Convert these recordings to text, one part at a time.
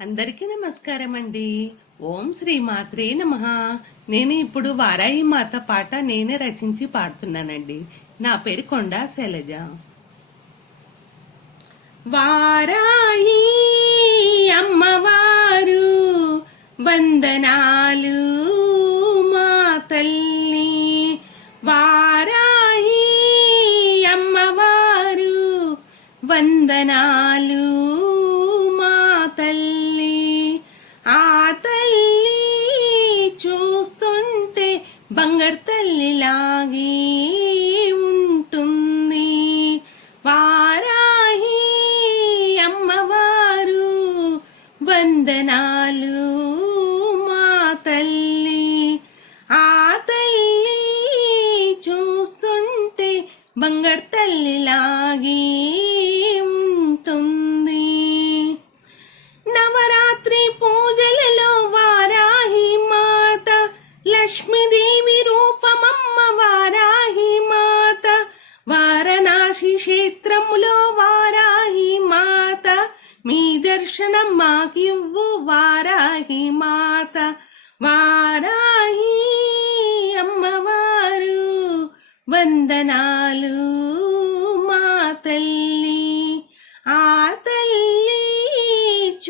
అందరికీ నమస్కారం అండి ఓం శ్రీ మాత్రే నమ. నేను ఇప్పుడు వారాయి మాత పాట నేనే రచించి పాడుతున్నానండి. నా పేరు కొండా శైలజ. వారాయి అమ్మవారు వందనా వందనాలు మా తల్లి. ఆ తల్లి చూస్తుంటే బంగారు తల్లిలాగే ఉంటుంది. నవరాత్రి పూజలలో వారాహి మాత లక్ష్మీదేవి రూపమమ్మ వారాహి మాత వారణాసి క్షేత్రములో వారాహి మాత మీ దర్శనం మాకి వారాహి మాత వారాహి అమ్మవారు. వందనాలు మా తల్లి. ఆ తల్లి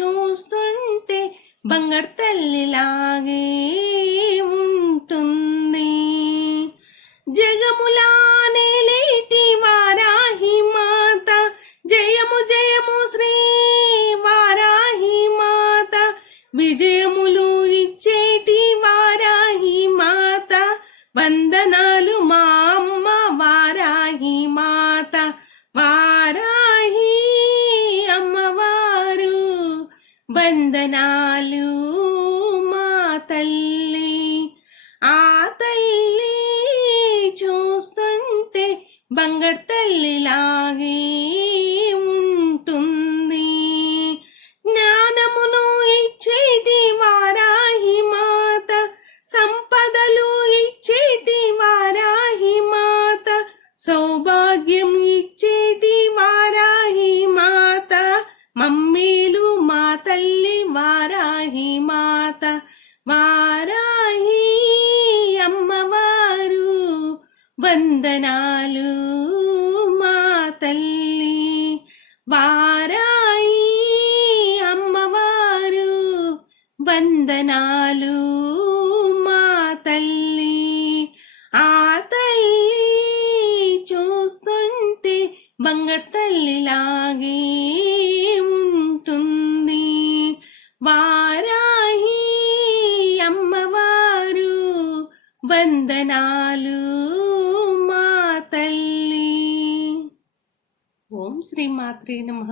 చూస్తుంటే బంగారు తల్లిలా మాత వారాహి అమ్మవారు. వందనాలు మా తల్లి. ఆ తల్లి చూస్తుంటే బంగారు తల్లిలాగే వందనాలు మా తల్లి వారాయి అమ్మవారు. వందనాలు మా తల్లి ఆ తల్లి చూస్తుంటే బంగారు తల్లిలాగే ఉంటుంది. వారాహి అమ్మవారు వందనాలు తల్లి. ఓం శ్రీ మాత్రే నమ.